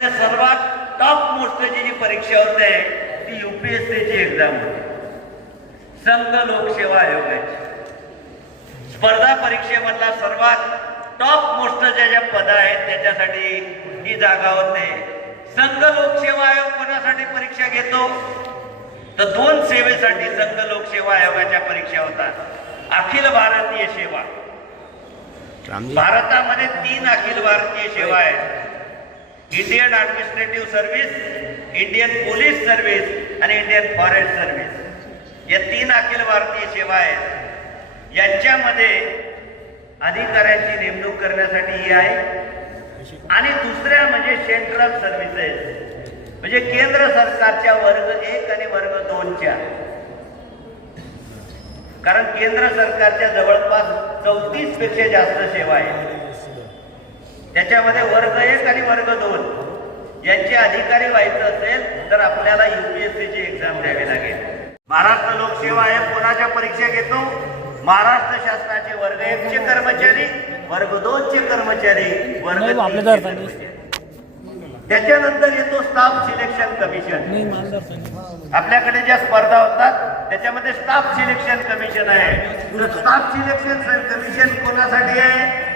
सर्वात top most जी परीक्षा होते ती UPSCची एक्झाम होती, संघ लोकसेवा आयोगाची. स्पर्धा परीक्षेमधला सर्वात टॉप मोस्ट ज्या पद आहेत त्याच्यासाठी ही जागा होते. संघ लोकसेवा आयोग कोणासाठी परीक्षा घेतो तर 2 सेवेसाठी संघ लोकसेवा आयोगाच्या परीक्षा होतात. अखिल भारतीय सेवा, भारतामध्ये 3 अखिल भारतीय सेवा आहेत. Indian administrative service, Indian police service आणि इंडियन फॉरेस्ट सर्व्हिस या 3 अखिल भारतीय सेवा आहेत. यांच्यामध्ये अधिकाऱ्यांची नेमणूक करण्यासाठी ही आहे. आणि दुसऱ्या म्हणजे सेंट्रल सर्व्हिसेस, म्हणजे केंद्र सरकारच्या वर्ग 1 आणि वर्ग 2च्या. कारण केंद्र सरकारच्या जवळपास 34 पेक्षा जास्त सेवा आहेत. त्याच्यामध्ये वर्ग 1 आणि वर्ग 2 यांचे अधिकारी व्हायचं असेल तर आपल्याला UPSCची एक्झाम द्यावी लागेल. महाराष्ट्र लोकसेवा आयोग कोणाच्या परीक्षा घेतो? महाराष्ट्र शासनाचे वर्ग 1 चे कर्मचारी, वर्ग 2 चे कर्मचारी, वर्ग 3 चे कर्मचारी. त्याच्यानंतर येतो स्टाफ सिलेक्शन कमिशन. आपल्याकडे ज्या स्पर्धा होतात त्याच्यामध्ये स्टाफ सिलेक्शन कमिशन आहे. स्टाफ सिलेक्शन कमिशन कोणासाठी आहे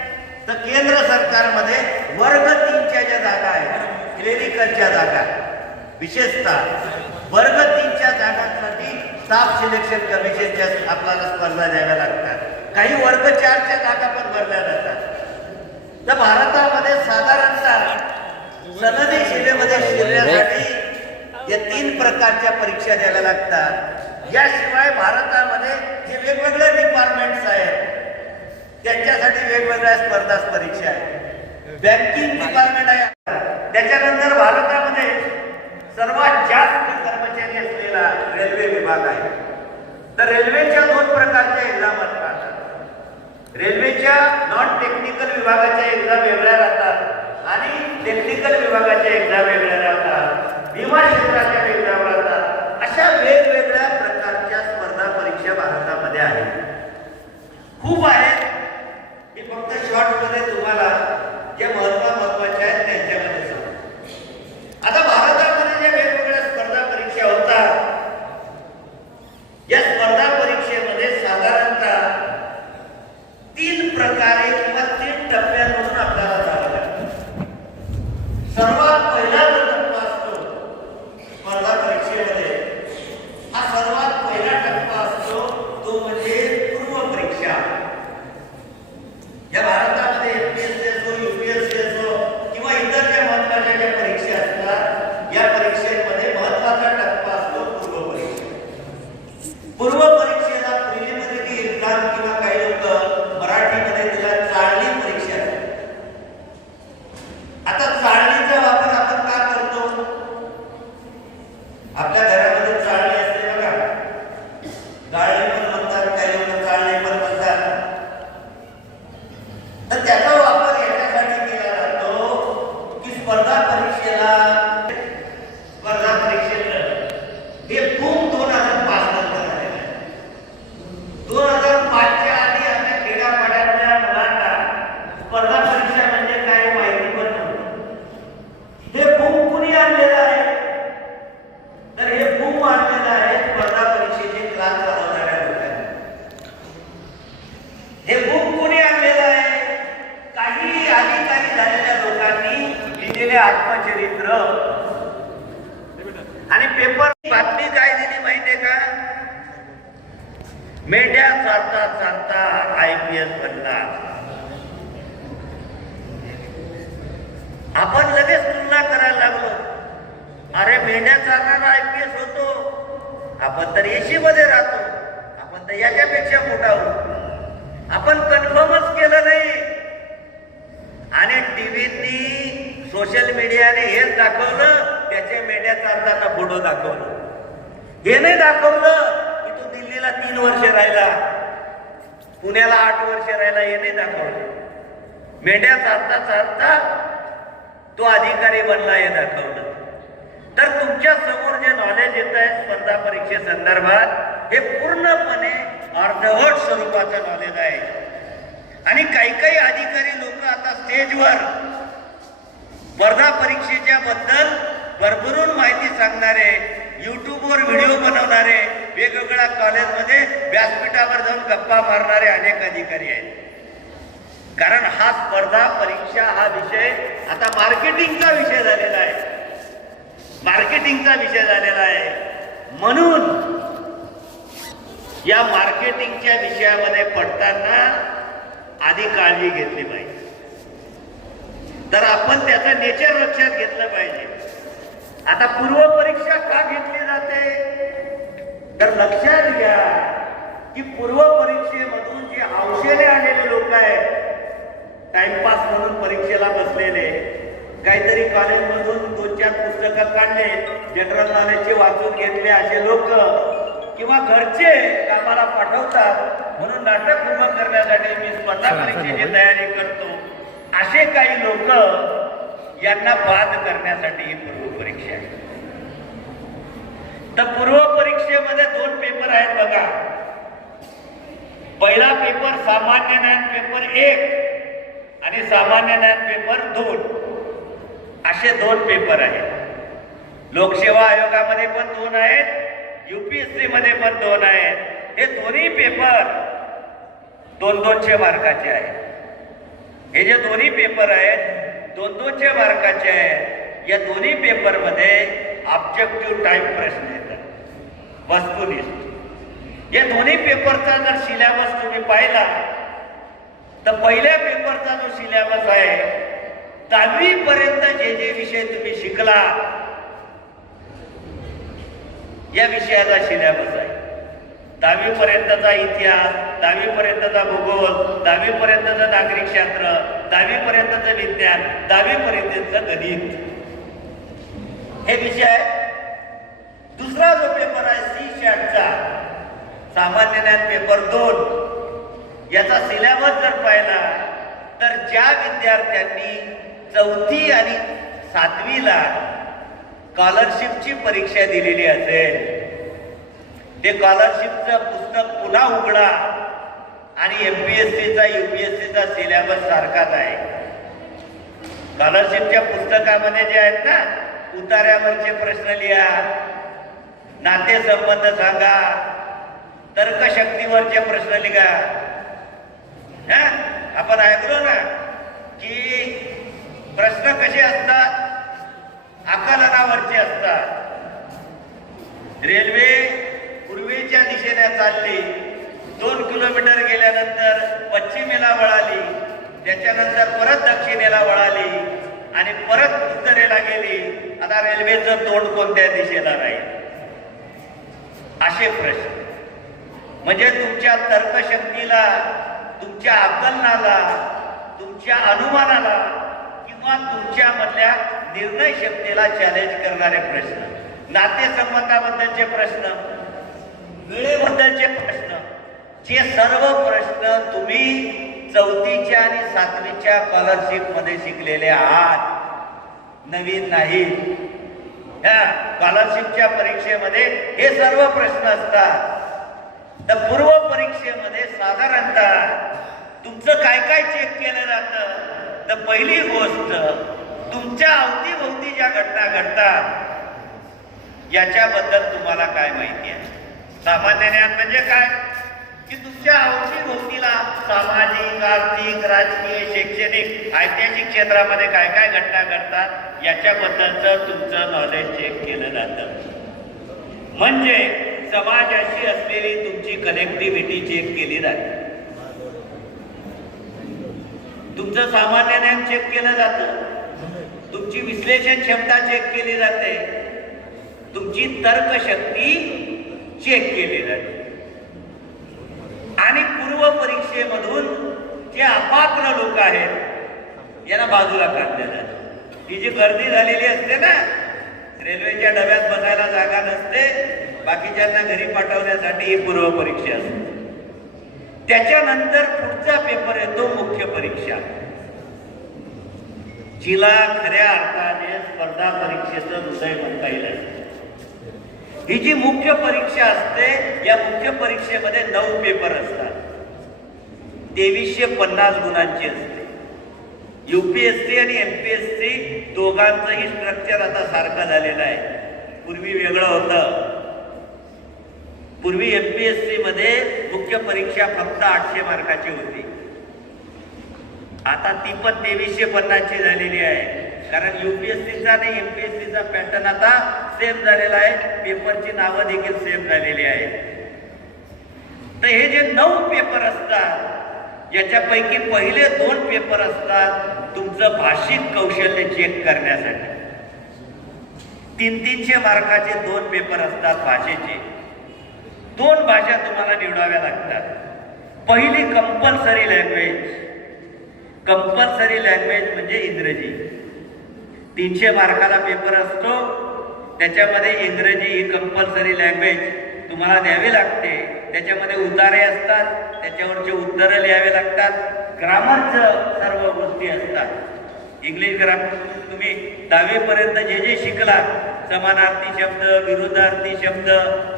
तर केंद्र सरकारमध्ये वर्ग 3च्या ज्या जागा आहेत, क्लेरिकलच्या जागा, विशेषतः वर्ग 3च्या जागांसाठी स्टाफ सिलेक्शन कमिशनच्या आपल्याला स्पर्धा द्याव्या लागतात. काही वर्ग 4च्या जागा पण भरल्या जातात. तर भारतामध्ये साधारणतः सनदी सेवेमध्ये शिरण्यासाठी या 3 प्रकारच्या परीक्षा द्याव्या लागतात. याशिवाय भारतामध्ये जे वेगवेगळे डिपार्टमेंट्स आहेत त्यांच्यासाठी वेगवेगळ्या स्पर्धा परीक्षा आहेत. बँकिंग डिपार्टमेंट आहे. त्याच्यानंतर भारतामध्ये सर्वात जास्त कर्मचारी असलेला रेल्वे विभाग आहे. तर रेल्वेच्या 2 प्रकारच्या एक्झाम असतात. रेल्वेच्या नॉन टेक्निकल विभागाच्या एक्झाम वेगळ्या राहतात आणि टेक्निकल विभागाच्या एक्झाम वेगळ्या राहतात. विमा क्षेत्राच्या एक्झाम राहतात. अशा वेगवेगळ्या प्रकारच्या स्पर्धा परीक्षा भारतामध्ये आहेत, खूप आहेत. मी फक्त शॉर्ट मध्ये तुम्हाला ज्या महत्वाच्या आहेत त्यांच्यामध्ये सांगतो. आता भारतामध्ये ज्या वेगवेगळ्या स्पर्धा परीक्षा होतात या स्पर्धा परीक्षेमध्ये साधारणतः 3 प्रकारे किंवा 3 टप्प्यांमधून आपल्याला जावं लागतं. सर्वात पहिला जो टप्पा असतो स्पर्धा परीक्षेमध्ये, हा सर्वात पहिला टप्पा असतो तो म्हणजे पूर्व परीक्षा. या भारतामध्ये MPSC असो, UPSC असो किंवा इतर ज्या महत्त्वाच्या ज्या परीक्षा असतात या परीक्षेमध्ये महत्त्वाचा टप्पा असतो पूर्व परीक्षा. पूर्व परीक्षेला प्रिलिमिनरी एक्झाम किंवा काही लोक मराठीमध्ये तिला चाळणी परीक्षा. आता चाळणीचा वापर आपण का करतो? आपल्या घरामध्ये चाळणी असते बघा, गाळणी पण म्हणतात, काही लोक चाळणी पण म्हणतात. तर त्याचा वापर याच्यासाठी केला जातो की स्पर्धा परीक्षेला हे खूप 2005 नंतर झालेलं आहे. 2005च्या आधी आपल्या खेड्यापाड्यातल्या मुलांना स्पर्धा परीक्षा म्हणजे काय माहिती पण नव्हती. हे खूप कुणी आणलेलं आहे तर हे खूप आणलेलं आहे स्पर्धा परीक्षेचे क्लास चालवणाऱ्या लोकांनी. हे खूप कुणी आणलेलं आहे काही अधिकारी झालेल्या लोकांनी लिहिलेले आत्मचरित्र आणि पेपर. बातमी काय दिली माहितीये का? मेंढ्या चालता चालता IPS बनला. आपण लगेच तुलना करायला लागलो. अरे मेंढ्या चालणारा IPS होतो, आपण तर AC मध्ये राहतो, आपण तर याच्यापेक्षा मोठा होतो. आपण कन्फर्मच केलं नाही आणि टीव्हीनी सोशल मीडियाने हेच दाखवलं, त्याचे मेंढ्या चालताना फोटो दाखवलं. हे नाही दाखवलं की तो दिल्लीला 3 वर्ष राहिला, पुण्याला 8 वर्ष राहिला. हे नाही दाखवलं. मेंढ्या चालता चालता तो अधिकारी बनला हे दाखवलं. तर तुमच्या समोर जे नॉलेज येत आहे स्पर्धा परीक्षे संदर्भात हे पूर्णपणे अर्धवट स्वरूपाचं नॉलेज आहे. आणि काही काही अधिकारी लोक आता स्टेजवर स्पर्धा परीक्षेच्या बद्दल भरभरून माहिती सांगणारे, युट्यूबवर व्हिडिओ बनवणारे, वेगवेगळ्या कॉलेजमध्ये व्यासपीठावर जाऊन गप्पा मारणारे अनेक अधिकारी आहेत. कारण हा स्पर्धा परीक्षा हा विषय आता मार्केटिंगचा विषय झालेला आहे. मार्केटिंगचा विषय झालेला आहे. म्हणून या मार्केटिंगच्या विषयामध्ये पडताना आधी काळजी घेतली पाहिजे. तर आपण त्याचं नेचर लक्षात घेतलं पाहिजे. आता पूर्वपरीक्षा का घेतली जाते तर लक्षात घ्या की पूर्वपरीक्षेमधून जे हौशेने आलेले लोक आहेत, टाइमपास म्हणून परीक्षेला बसलेले, काहीतरी कॉलेजमधून 2-4 पुस्तकं काढले, जनरल नॉलेजचे वाचून घेतले असे लोक, किंवा घरचे कामाला पाठवतात म्हणून नाटक उभं करण्यासाठी मी स्पर्धा परीक्षेची तयारी करतो, असे काही लोक यांना बाद करण्यासाठी ही पूर्वपरीक्षा आहे. तर पूर्वपरीक्षेमध्ये 2 पेपर आहेत बघा. पहिला पेपर सामान्य ज्ञान पेपर 1 आणि सामान्य ज्ञान पेपर 2 असे 2 पेपर आहेत. लोकसेवा आयोगामध्ये पण 2 आहेत, UPSC मध्ये पण 2 आहेत. हे दोन्ही पेपर 200 मार्काचे आहेत. हे जे दोन्ही पेपर आहेत 200 मार्काचे आहेत. या दोन्ही पेपरमध्ये ऑब्जेक्टिव्ह टाईप प्रश्न येतात, वस्तुनिष्ठ. या दोन्ही पेपरचा जर सिलेबस तुम्ही पाहिला तर पहिल्या पेपरचा जो सिलेबस आहे 10वी पर्यंत जे विषय तुम्ही शिकला या विषयाचा सिलेबस आहे. 10वी पर्यंतचा इतिहास, 10वी पर्यंतचा भूगोल, 10वी पर्यंतचं नागरिक शास्त्र, 10वी पर्यंतचं विज्ञान, 10वी पर्यंतचं गणित, हे विषय आहे. दुसरा जो पेपर आहे CSATचा सामान्य ज्ञान पेपर 2, याचा सिलेबस जर पाहिला तर ज्या विद्यार्थ्यांनी 4थी आणि 7वीला स्कॉलरशिपची परीक्षा दिलेली असेल ते स्कॉलरशिपचं पुस्तक पुन्हा उघडा आणि MPSCचा UPSCचा सिलेबस सारखाच आहे. स्कॉलरशिपच्या पुस्तकामध्ये जे आहेत ना, उतार्यावरचे प्रश्न लिहा, नातेसंबंध सांगा, तर्कशक्तीवरचे प्रश्न लिहा. आपण ऐकलो ना की प्रश्न कसे असतात, आकलनावरचे असतात. रेल्वे पूर्वेच्या दिशेने चालली, 2 किलोमीटर गेल्यानंतर पश्चिमेला वळाली, त्याच्यानंतर परत दक्षिणेला वळाली आणि परत उत्तरेला गेली. आता रेल्वेचं तोंड कोणत्या दिशेला राहील, असे प्रश्न. म्हणजे तुमच्या तर्कशक्तीला, तुमच्या आकलनाला, तुमच्या अनुमानाला किंवा तुमच्या मधल्या निर्णय शक्तीला चॅलेंज करणारे प्रश्न, नातेसंबंधाबद्दलचे प्रश्न, वेळेबद्दलचे प्रश्न, जे सर्व प्रश्न तुम्ही 4थीच्या आणि 7वीच्या स्कॉलरशिप मध्ये शिकलेले आहात, नवीन नाही. स्कॉलरशिपच्या परीक्षेमध्ये हे सर्व प्रश्न असतात. तर पूर्व परीक्षेमध्ये साधारणतः तुमचं काय काय चेक केलं जातं तर पहिली गोष्ट तुमच्या अवतीभोवती ज्या घटना घडतात याच्याबद्दल तुम्हाला काय माहिती आहे. सामान्य ज्ञान म्हणजे काय की तुमच्या अवतीभोवतीला सामाजिक, आर्थिक, राजकीय, शैक्षणिक, ऐतिहासिक क्षेत्रामध्ये काय काय घटना घडतात याच्याबद्दलचं तुमचं नॉलेज चेक केलं जातं. म्हणजे समाजाशी असलेली तुमची कनेक्टिव्हिटी चेक केली जाते. तुमचं सामान्य ज्ञान चेक केलं जातं, तुमची विश्लेषण क्षमता चेक केली जाते, तुमची तर्कशक्ती चेक केली जाते. आणि पूर्व परीक्षेमधून जे अपात्र लोक आहेत यांना बाजूला काढलं जातं. ही जी गर्दी झालेली असते ना, रेल्वेच्या डब्यात बसायला जागा नसते, बाकीच्यांना घरी पाठवण्यासाठी ही पूर्व परीक्षा असते. त्याच्यानंतर पुढचा पेपर येतो मुख्य परीक्षा, जिला खऱ्या अर्थाने स्पर्धा परीक्षेचं हृदय म्हणता येईल. ही जी मुख्य परीक्षा असते या मुख्य परीक्षेमध्ये 9 पेपर असतात, 2350 गुणांची असते. UPSC आणि MPSC दोघांचंही स्ट्रक्चर आता सारखं झालेलं आहे. पूर्वी वेगळं होतं. पूर्वी MPSC मध्ये मुख्य परीक्षा फक्त 800 मार्काची होती. आता ती पण 2350ची झालेली आहे. कारण UPSCचा आणि MPSCचा पॅटर्न आता सेम झालेला आहे. पेपरची नावं देखील सेम झालेली आहेत. तर हे जे 9 पेपर असतात, याच्यापैकी पहिले 2 पेपर असतात तुमचं भाषिक कौशल्य चेक करण्यासाठी. 300 मार्काचे 2 पेपर असतात भाषेचे. 2 भाषा तुम्हाला निवडाव्या लागतात. पहिली कंपल्सरी लँग्वेज म्हणजे इंग्रजी. 300 मार्काला पेपर असतो, त्याच्यामध्ये इंग्रजी ही कंपल्सरी लँग्वेज तुम्हाला द्यावी लागते. त्याच्यामध्ये उतारे असतात, त्याच्यावरचे उत्तरं लिहावे लागतात. ग्रामरचं सर्व गोष्टी असतात. इंग्लिश ग्रामर तुम्ही 10वी पर्यंत जे जे शिकलात, समानार्थी शब्द, विरुद्धार्थी शब्द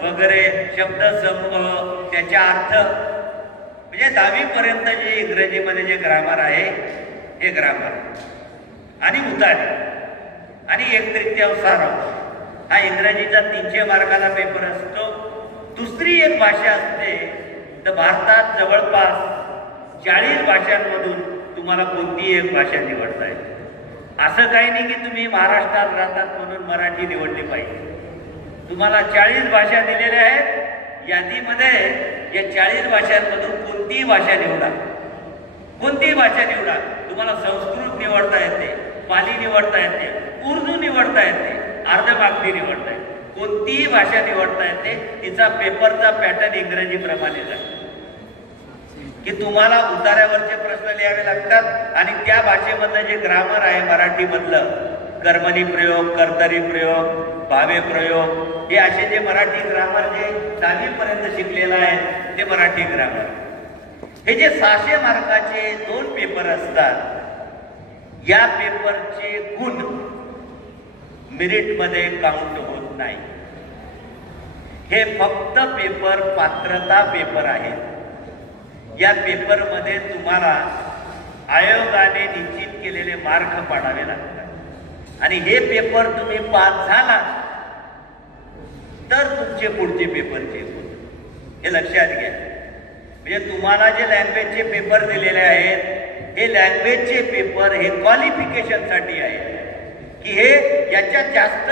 वगैरे, शब्द समूह, त्याचा अर्थ, म्हणजे 10वी पर्यंत जे इंग्रजीमध्ये जे ग्रामर आहे हे ग्रामर आणि उतारे आणि 1/3 सारांश हा इंग्रजीचा 300 मार्काला पेपर असतो. दुसरी एक भाषा असते. तर भारतात जवळपास 40 भाषांमधून तुम्हाला कोणतीही एक भाषा निवडता येते. असं काही नाही की तुम्ही महाराष्ट्रात राहतात म्हणून मराठी निवडली पाहिजे. तुम्हाला 40 भाषा दिलेल्या आहेत. यादीमध्ये या 40 भाषांमधून कोणतीही भाषा निवडा. कोणतीही भाषा निवडा. तुम्हाला संस्कृत निवडता येते, पाली निवडता येते, उर्दू निवडता येते, अर्धमागधी निवडता येते. कोणतीही भाषा निवडता येते. तिचा पेपरचा पॅटर्न इंग्रजीप्रमाणे जातो की तुम्हाला उतार्यावरचे प्रश्न लिहावे लागतात आणि त्या भाषेमधलं जे ग्रामर आहे मराठीमधलं, कर्मणी प्रयोग, कर्तरी प्रयोग, भावे प्रयोग, हे असे जे मराठी ग्रामर जे 10वी पर्यंत शिकलेलं आहे ते मराठी ग्रामर. हे जे 600 मार्काचे 2 पेपर असतात, या पेपरचे गुण मेरिटमध्ये काउंट होत नाही. हे फक्त पेपर पात्रता पेपर आहेत. या पेपरमध्ये तुम्हाला आयोगाने निश्चित केलेले मार्क पाडावे लागतात आणि हे पेपर तुम्ही पास झाला तर तुमचे पुढचे पेपर चेक होतील. हे लक्षात घ्या. म्हणजे तुम्हाला जे लँग्वेजचे पेपर दिलेले आहेत, हे लँग्वेजचे पेपर हे क्वालिफिकेशनसाठी आहे की हे याच्यात जास्त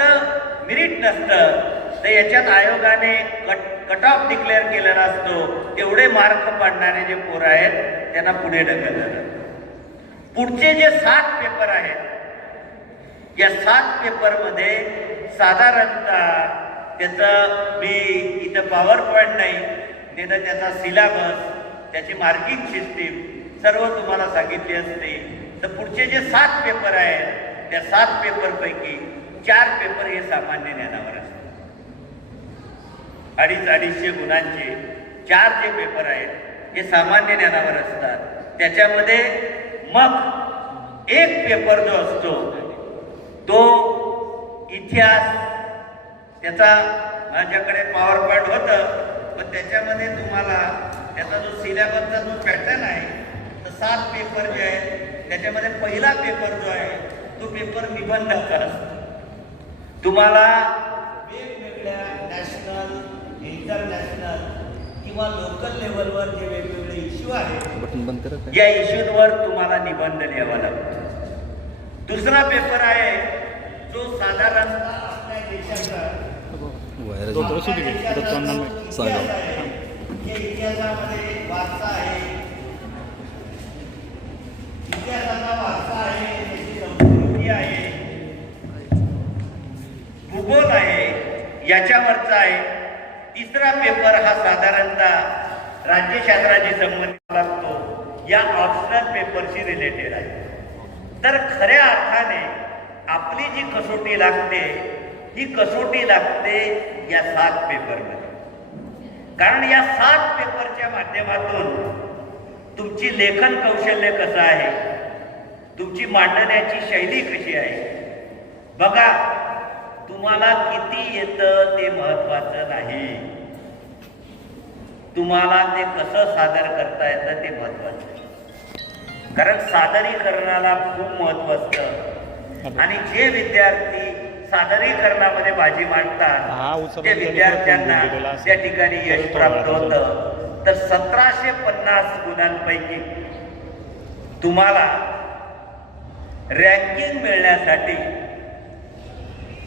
मेरिट नसतं, तर याच्यात आयोगाने कट ऑफ डिक्लेअर केलेला असतो. तेवढे मार्क पाडणारे जे पोरं आहेत त्यांना पुढे ढकललं जातं. पुढचे जे 7 पेपर आहेत, या 7 पेपरमध्ये साधारणतः त्याचं मी इथं पॉवर पॉईंट नाही, तिथं त्याचा सिलेबस, त्याची मार्किंग सिस्टीम सर्व तुम्हाला सांगितली असते. तर पुढचे जे 7 पेपर आहेत, त्या 7 पेपरपैकी 4 पेपर हे सामान्य ज्ञानावर असतात. 250 गुणांचे 4 जे पेपर आहेत हे सामान्य ज्ञानावर असतात. त्याच्यामध्ये मग एक पेपर जो असतो तो इतिहास, त्याचा माझ्याकडे पॉवर पॉईंट होतं, पण त्याच्यामध्ये तुम्हाला त्याचा जो सिलेबसचा जो पॅटर्न आहे, तर 7 पेपर जे आहेत त्याच्यामध्ये पहिला पेपर जो आहे तो पेपर निबंधाचा असतो. तुम्हाला वेगवेगळ्या नॅशनल, इंटरनॅशनल किंवा लोकल लेवलवर जे वेगवेगळे इश्यू आहेत, या इश्यूवर तुम्हाला निबंध लिहावा लागतो. दुसरा पेपर आहे जो साधारणतः आपल्या देशाचा इतिहासामध्ये वारसा आहे, इतिहासाचा वारसा आहे, त्याची संस्कृती आहे, भूगोल आहे, याच्यावरचा आहे. तिसरा पेपर हा साधारणतः राज्यशास्त्राशी संबंधित लागतो, या ऑप्शनल पेपरशी रिलेटेड आहे. तर खऱ्या अर्थाने आपली जी कसोटी लागते, ही कसोटी लागते या 7 पेपरमध्ये. कारण या 7 पेपरच्या माध्यमातून तुमची लेखन कौशल्य कसं आहे, तुमची मांडण्याची शैली कशी आहे. बघा, तुम्हाला किती येतं ते महत्वाचं नाही, तुम्हाला ते कसं सादर करता येतं ते महत्वाचं आहे. कारण सादरीकरणाला खूप महत्त्व असतं आणि जे विद्यार्थी सादरीकरणामध्ये बाजी मांडतात त्या विद्यार्थ्यांना त्या ठिकाणी यश प्राप्त होतं. तर 1750 गुणांपैकी तुम्हाला रँकिंग मिळण्यासाठी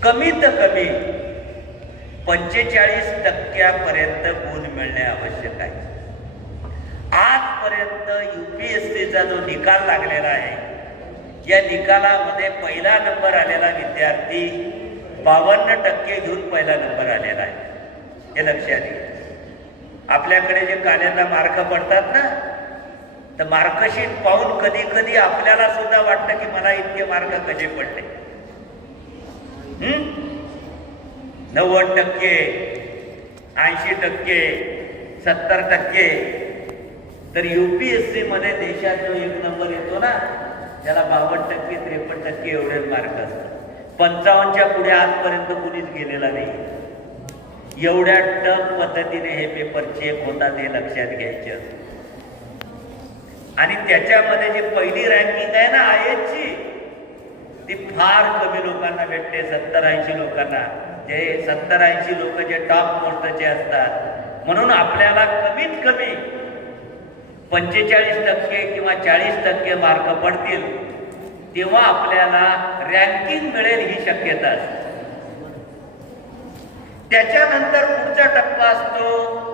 कमीत कमी 45% गुण मिळणे आवश्यक आहे. आजपर्यंत UPSCचा जो निकाल लागलेला आहे, या निकालामध्ये पहिला नंबर आलेला विद्यार्थी 52% घेऊन पहिला नंबर आलेला आहे. हे लक्षात घ्या. आपल्याकडे जे कान्यांना मार्क पडतात ना, तर मार्कशीट पाहून कधी कधी आपल्याला सुद्धा वाटतं की मला इतके मार्क कसे पडले. 90%, 80%, 70%. तर UPSC मध्ये देशात जो एक नंबर येतो ना, त्याला 52%, 53% एवढे मार्क असतात. 55च्या पुढे आजपर्यंत कुणीच गेलेला नाही. एवढ्या टफ पद्धतीने हे पेपर चेक होतात, हे लक्षात घ्यायचे. आणि त्याच्यामध्ये जी पहिली रँकिंग आहे ना IASची, ती फार कमी लोकांना भेटते. 70-80 लोकांना. जे 70-80 लोक जे टॉप मोस्टचे असतात. म्हणून आपल्याला कमीत कमी 45% किंवा 40% मार्क पडतील, तेव्हा आपल्याला रँकिंग मिळेल ही शक्यता असते. त्याच्यानंतर पुढचा टप्पा असतो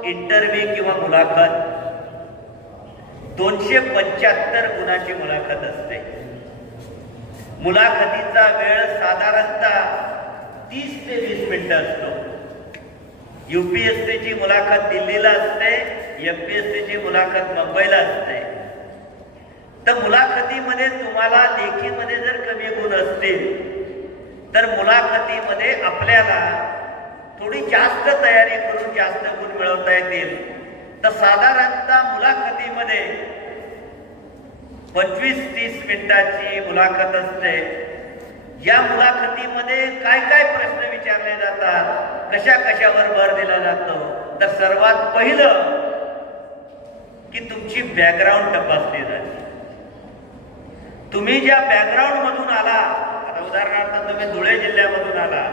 इंटरव्ह्यू किंवा मुलाखत. 275 गुणाची मुलाखत असते. मुलाखतीचा वेळ साधारणतः 30 ते 20 मिनिटं असतो. UPSCची मुलाखत दिल्लीला असते, MPSCची मुलाखत मुंबईला असते. तर मुलाखतीमध्ये तुम्हाला लेखीमध्ये जर कमी गुण असतील, तर मुलाखतीमध्ये आपल्याला थोडी जास्त तयारी करून जास्त गुण मिळवता येतील. तर साधारणतः मुलाखतीमध्ये 25-30 मिनिटाची मुलाखत असते. या मुलाखतीमध्ये काय काय प्रश्न विचारले जातात, कशा कशावर भर दिला जातो. तर सर्वात पहिलं की तुमची बॅकग्राऊंड तपासली जाते. तुम्ही ज्या बॅकग्राऊंड मधून आला, आता उदाहरणार्थ तुम्ही धुळे जिल्ह्यामधून आला,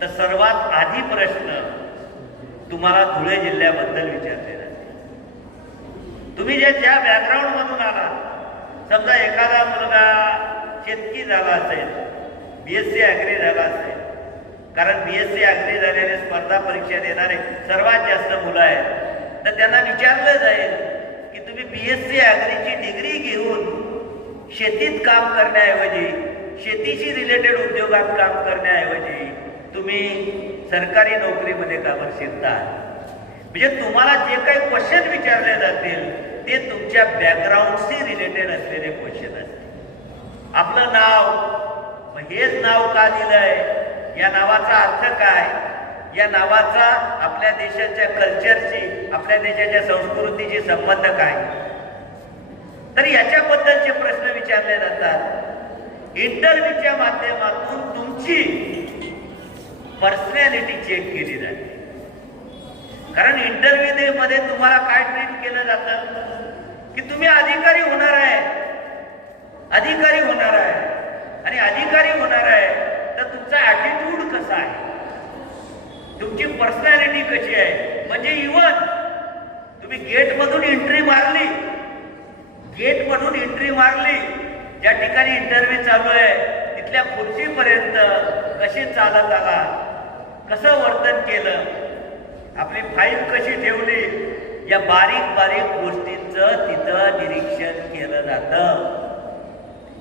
तर सर्वात आधी प्रश्न तुम्हाला धुळे जिल्ह्याबद्दल विचारले जाते. तुम्ही ज्या बॅकग्राऊंड मधून आला, समजा एखादा मुलगा शेतकी झाला असेल, BSc ॲग्री झाला असेल, कारण BSc ॲग्री झालेले स्पर्धा परीक्षा देणारे सर्वात जास्त मुलं आहेत. तर त्यांना विचारलं जाईल की तुम्ही BSc ॲग्रीची डिग्री घेऊन शेतीत काम करण्याऐवजी, शेतीशी रिलेटेड उद्योगात काम करण्याऐवजी तुम्ही सरकारी नोकरीमध्ये का बरं शिरता. म्हणजे तुम्हाला जे काही क्वेश्चन विचारले जातील ते तुमच्या बॅकग्राऊंडशी रिलेटेड असलेले क्वेश्चन असतील. आपलं नाव, मग हेच नाव का दिलंय, या नावाचा अर्थ काय, या नावाचा आपल्या देशाच्या कल्चरशी, आपल्या देशाच्या संस्कृतीशी संबंध काय. तर याच्याबद्दलचे प्रश्न विचारले जातात. इंटरव्ह्यूच्या माध्यमातून तुमची पर्सनॅलिटी चेक केली जाते. कारण इंटरव्ह्यू मध्ये तुम्हाला काय ट्रीट केलं जातं की तुम्ही अधिकारी होणार आहे, अधिकारी होणार आहे. आणि अधिकारी होणार आहे तर तुमचा ॲटिट्यूड कसा आहे, तुमची पर्सनॅलिटी कशी आहे. म्हणजे इव्हन तुम्ही गेटमधून एंट्री मारली, गेटमधून एंट्री मारली, ज्या ठिकाणी इंटरव्ह्यू चालू आहे तिथल्या खुर्चीपर्यंत कशी चालत आला, कसं वर्तन केलं, आपली फाईल कशी ठेवली, या बारीक बारीक गोष्टींचं तिथं निरीक्षण केलं जातं.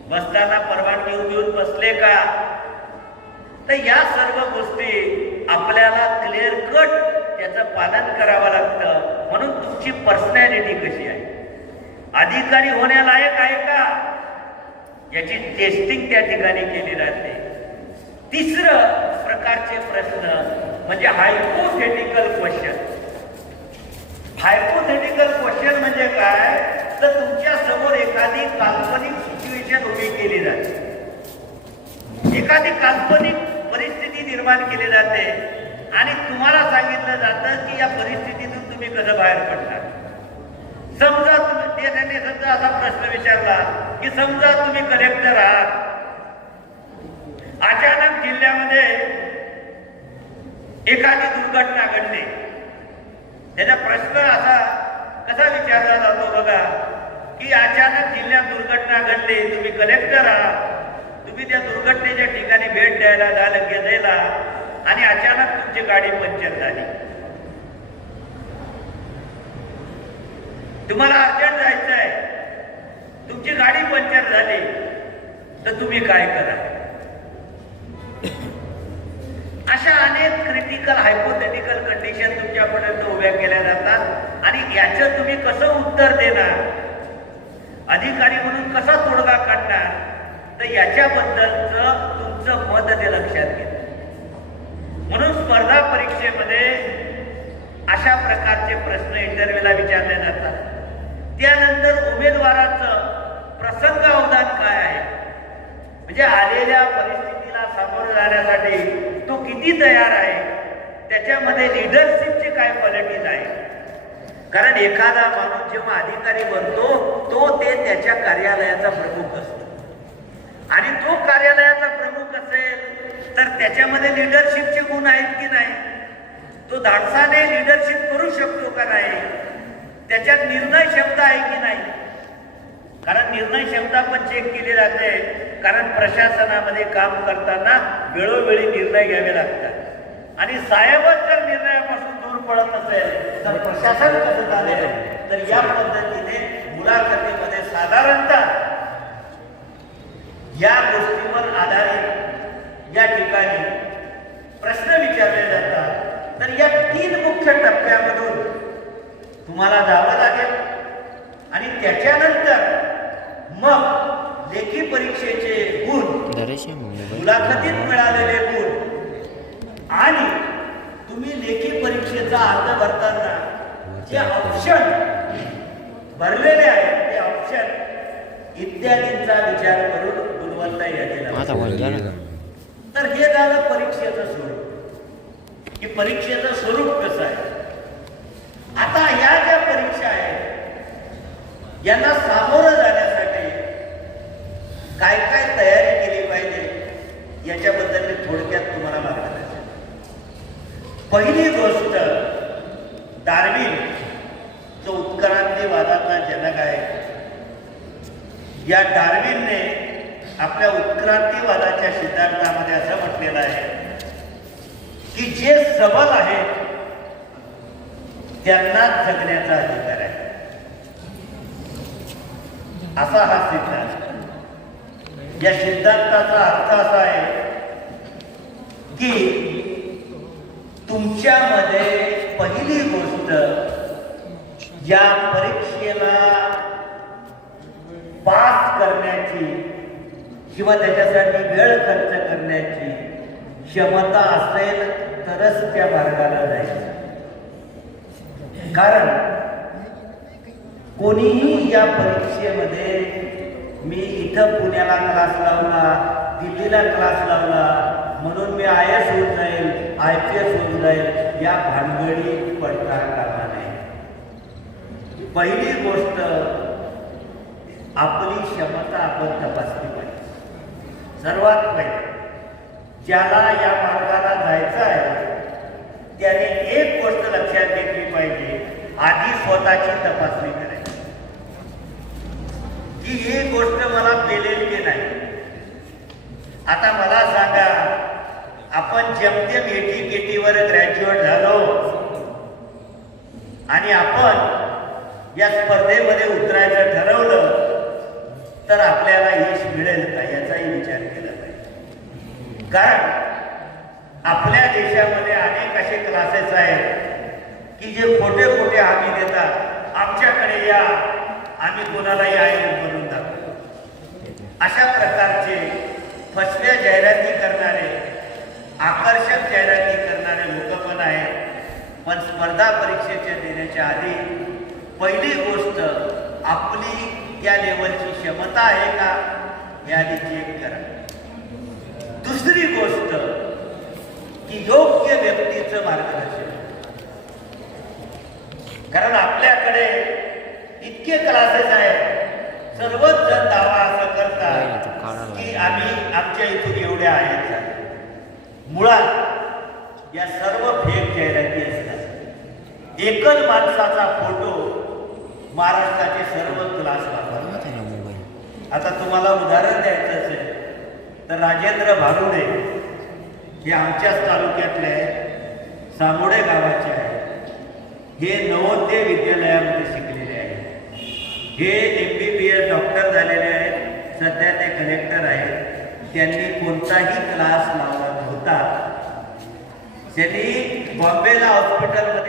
बसताना परवानगी घेऊन बसले का, तर या सर्व गोष्टी आपल्याला क्लिअर कट त्याचं पालन करावं लागतं. म्हणून तुमची पर्सनॅलिटी कशी आहे, अधिकारी होण्यालायक आहे का, याची टेस्टिंग त्या ठिकाणी केली जाते. तिसरं प्रकारचे प्रश्न म्हणजे हायपोथेटिकल क्वेश्चन. हायपोथेटिकल क्वेश्चन म्हणजे काय, तर तुमच्या समोर एखादी काल्पनिक सिच्युएशन उभी केली जाते, एखादी काल्पनिक परिस्थिती निर्माण केली जाते आणि तुम्हाला सांगितलं जातं की या परिस्थितीतून तुम्ही कसं बाहेर पडणार. समजा त्यांनी समजा असा प्रश्न विचारला की समजा तुम्ही कलेक्टर आहात, अचानक जिल्ह्यामध्ये एखादी दुर्घटना घडली, त्याचा प्रश्न असा कसा विचारला जातो बघा की अचानक जिल्ह्यात दुर्घटना घडली, तुम्ही कलेक्टर आहात, तुम्ही त्या दुर्घटनेच्या ठिकाणी भेट द्यायला गेलेला आणि अचानक तुमची गाडी पंक्चर झाली, तुम्हाला अर्जंट जायचं आहे, तुमची गाडी पंक्चर झाली, तर तुम्ही काय करा? अशा अनेक क्रिटिकल हायपोथेटिकल कंडिशन तुमच्यापर्यंत उभ्या केल्या जातात आणि याचं तुम्ही कसं उत्तर देणार, अधिकारी म्हणून कसा तोडगा काढणार, तर याच्याबद्दलचं तुमचं मत ते लक्षात घेत. म्हणून स्पर्धा परीक्षेमध्ये अशा प्रकारचे प्रश्न इंटरव्ह्यूला विचारले जातात. त्यानंतर उमेदवाराचं प्रसंग अवधान काय आहे, म्हणजे आलेल्या परिस्थितीला सामोरं जाण्यासाठी तो किती तयार आहे, त्याच्यामध्ये लिडरशिपची काय क्वालिटीज आहे. कारण एखादा माणूस जेव्हा अधिकारी बनतो तो ते त्याच्या कार्यालयाचा प्रमुख असतो आणि तो कार्यालयाचा प्रमुख असेल तर त्याच्यामध्ये लिडरशिपचे गुण आहेत की नाही, तो धाडसाने लिडरशिप करू शकतो का नाही, त्याच्यात निर्णय क्षमता आहे की नाही. कारण निर्णय क्षमता पण चेक केली जाते, कारण प्रशासनामध्ये काम करताना वेळोवेळी निर्णय घ्यावे लागतात आणि साहेबच जर निर्णयापासून दूर पडत असेल तर प्रशासन कसं झाले. तर या पद्धतीने मुलाखतीमध्ये साधारणतः या गोष्टीवर आधारित या ठिकाणी प्रश्न विचारले जातात. तर या 3 मुख्य टप्प्यामधून तुम्हाला जावं लागेल आणि त्याच्यानंतर मग लेखी परीक्षेचे गुण, मुलाखतीत मिळालेले गुण आणि तुम्ही लेखी परीक्षेचा अर्ज भरताना जे ऑप्शन भरलेले आहेत ते ऑप्शन इत्यादींचा विचार करून गुणवत्ता यादीला. तर हे झालं परीक्षेचं स्वरूप, की परीक्षेचं स्वरूप कसं आहे. आता या ज्या परीक्षा आहेत यांना सामोरं जाण्यासाठी काय काय तयारी केली पाहिजे याच्याबद्दल मी थोडक्यात तुम्हाला मार्गदर्शन. पहिली गोष्ट, डार्विन जो उत्क्रांतीवादाचा जनक आहे, या डार्विनने आपल्या उत्क्रांतीवादाच्या सिद्धांतामध्ये असं म्हटलेलं आहे की जे सबल आहेत त्यांना जगण्याचा अधिकार आहे. असा हा सिद्धांत. या सिद्धांताचा अर्थ असा आहे की तुमच्यामध्ये पहिली गोष्ट या परीक्षेला पास करण्याची किंवा त्याच्यासाठी वेळ खर्च करण्याची क्षमता असेल तरच त्या मार्गाला जायचं. कारण कोणीही या परीक्षेमध्ये मी इथं पुण्याला क्लास लावला, दिल्लीला क्लास लावला म्हणून मी IAS होऊन जाईल, IPS होऊन जाईल, या भानगडी पडता कामा नये. पहिली गोष्ट, आपली क्षमता आपण तपासली पाहिजे. सर्वात पहिले ज्याला या मार्गाला जायचं आहे त्याने एक गोष्ट लक्षात घेतली पाहिजे, आधी स्वतःची तपासणी करायची की ही गोष्ट मला पेलेल की नाही. आता मला सांगा, आपण जेमतेम ATKT ग्रॅज्युएट झालो आणि आपण या स्पर्धेमध्ये उतरायचं ठरवलं तर आपल्याला यश मिळेल का याचाही विचार केला पाहिजे. कारण आपल्या देशामध्ये अनेक असे क्लासेस आहेत की जे खोटे खोटे हमी देतात, आमच्याकडे या, आम्ही कोणालाही आयोग बनवून दाखवतो. अशा प्रकारचे फसव्या जाहिराती करणारे, आकर्षक जाहिराती करणारे लोक पण आहेत. पण स्पर्धा परीक्षेच्या देण्याच्या आधी पहिली गोष्ट, आपली त्या लेवलची क्षमता आहे का हे आधी चेक करा. दुसरी गोष्ट की योग्य व्यक्तीचं मार्गदर्शन. कारण आपल्याकडे इतके क्लासेस आहेत, सर्वच जण दावा असं करतात की आम्ही आमच्या इथून एवढ्या आहेत. मुळात या सर्व फेक जाहिराती असतात. एकच माणसाचा फोटो महाराष्ट्राचे सर्व क्लास वापरतात. आता तुम्हाला उदाहरण द्यायचं असेल तर राजेंद्र भारुडे हे आमच्याच तालुक्यातले आहे, सामोडे गावाचे आहे. हे नवोदय विद्यालयामध्ये शिकलेले आहेत. हे MBBS डॉक्टर झालेले आहेत, सध्या ते कलेक्टर आहेत. त्यांनी कोणताही क्लास लावला नव्हता. त्यांनी बॉम्बेला हॉस्पिटलमध्ये